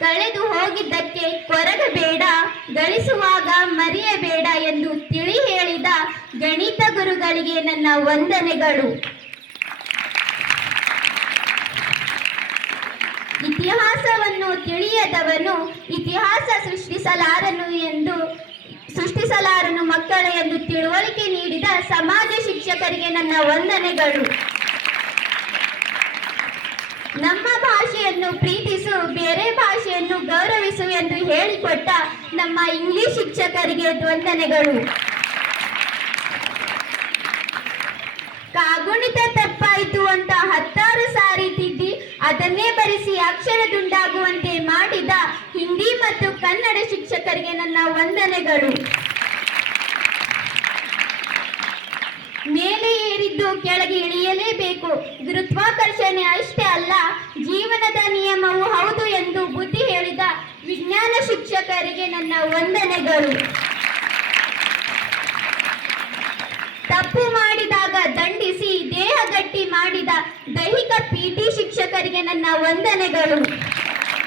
ಕಳೆದು ಹೋಗಿದ್ದಕ್ಕೆ ಕೊರಗಬೇಡ ಗಳಿಸುವಾಗ ಮರೆಯಬೇಡ ಎಂದು ತಿಳಿ ಹೇಳಿದ ಗಣಿತ ಗುರುಗಳಿಗೆ ನನ್ನ ವಂದನೆಗಳು. ಇತಿಹಾಸವನ್ನು ತಿಳಿಯದವನು ಇತಿಹಾಸ ಸೃಷ್ಟಿಸಲಾರನು ಎಂದು, ಸೃಷ್ಟಿಸಲಾರನು ಮಕ್ಕಳ ಎಂದು ತಿಳುವಳಿಕೆ ನೀಡಿದ ಸಮಾಜ ಶಿಕ್ಷಕರಿಗೆ ನನ್ನ ವಂದನೆಗಳು. ನಮ್ಮ ಭಾಷೆಯನ್ನು ಪ್ರೀತಿಸು, ಬೇರೆ ಭಾಷೆಯನ್ನು ಗೌರವಿಸು ಎಂದು ಹೇಳಿಕೊಟ್ಟ ನಮ್ಮ ಇಂಗ್ಲಿಷ್ ಶಿಕ್ಷಕರಿಗೆ ವಂದನೆಗಳು. ಕಾಗುಣಿತ ತಪ್ಪಾಯಿತು ಅಂತ ಹತ್ತಾರು ಸಾರಿ ತಿದ್ದಿ ಅದನ್ನೇ ಬರೆಸಿ ಅಕ್ಷರದುಂಡಾಗುವಂತೆ ಮಾಡಿದ ಹಿಂದಿ ಮತ್ತು ಕನ್ನಡ ಶಿಕ್ಷಕರಿಗೆ ನನ್ನ ವಂದನೆಗಳು. ಏರಿದ್ದು ಕೆಳಗೆ ಇಳಿಯಲೇಬೇಕು. ಗುರುತ್ವಾಕರ್ಷಣೆ ಅಷ್ಟೇ ಅಲ್ಲ, ಜೀವನದ ನಿಯಮವು ಹೌದು ಎಂದು ಬುದ್ಧಿ ಹೇಳಿದ ವಿಜ್ಞಾನ ಶಿಕ್ಷಕರಿಗೆ ನನ್ನ ವಂದನೆಗಳು. ತಪ್ಪು ಮಾಡಿದಾಗ ದಂಡಿಸಿ ದೇಹ ಗಟ್ಟಿ ಮಾಡಿದ ದೈಹಿಕ ಪಿಟಿ ಶಿಕ್ಷಕರಿಗೆ ನನ್ನ ವಂದನೆಗಳು.